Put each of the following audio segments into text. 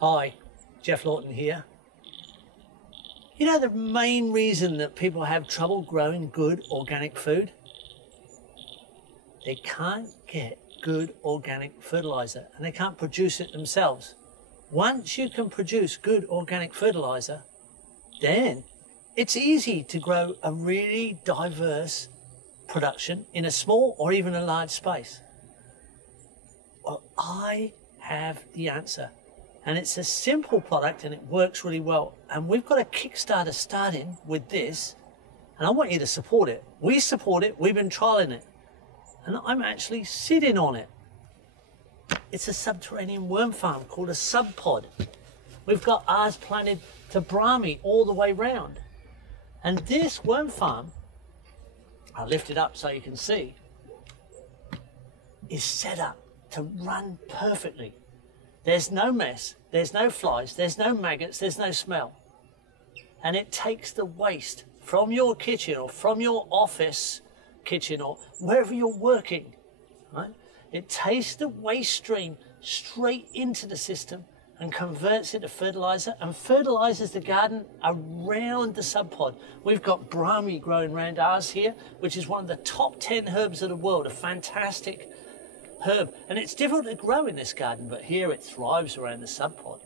Hi, Jeff Lawton here. You know the main reason that people have trouble growing good organic food? They can't get good organic fertilizer and they can't produce it themselves. Once you can produce good organic fertilizer, then it's easy to grow a really diverse production in a small or even a large space. Well, I have the answer. And it's a simple product and it works really well. And we've got a Kickstarter starting with this. And I want you to support it. We support it. We've been trialing it. And I'm actually sitting on it. It's a subterranean worm farm called a Subpod. We've got ours planted to Brahmi all the way round. And this worm farm, I'll lift it up so you can see, is set up to run perfectly. There's no mess, there's no flies, there's no maggots, there's no smell. And it takes the waste from your kitchen or from your office kitchen or wherever you're working, right? It takes the waste stream straight into the system and converts it to fertilizer and fertilizes the garden around the Subpod. We've got Brahmi growing around ours here, which is one of the top 10 herbs of the world, a fantastic herb, and it's difficult to grow in this garden, but here it thrives around the Subpod.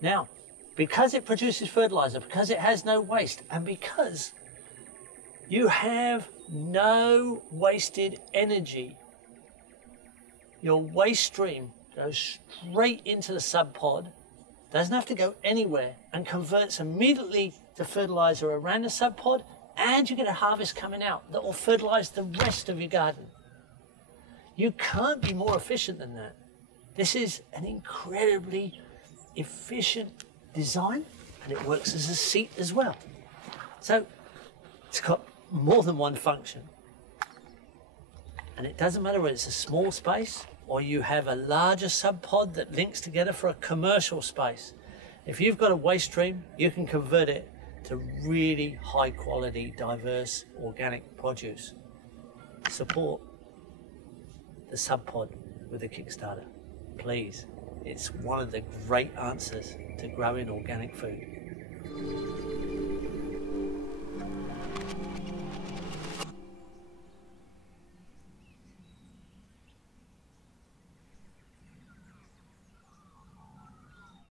Now, because it produces fertilizer, because it has no waste, and because you have no wasted energy, your waste stream goes straight into the Subpod, doesn't have to go anywhere, and converts immediately to fertilizer around the Subpod, and you get a harvest coming out that will fertilize the rest of your garden. You can't be more efficient than that. This is an incredibly efficient design and it works as a seat as well. So it's got more than one function. And it doesn't matter whether it's a small space or you have a larger Subpod that links together for a commercial space. If you've got a waste stream, you can convert it to really high quality, diverse, organic produce. Support the Subpod with a Kickstarter, please. It's one of the great answers to growing organic food.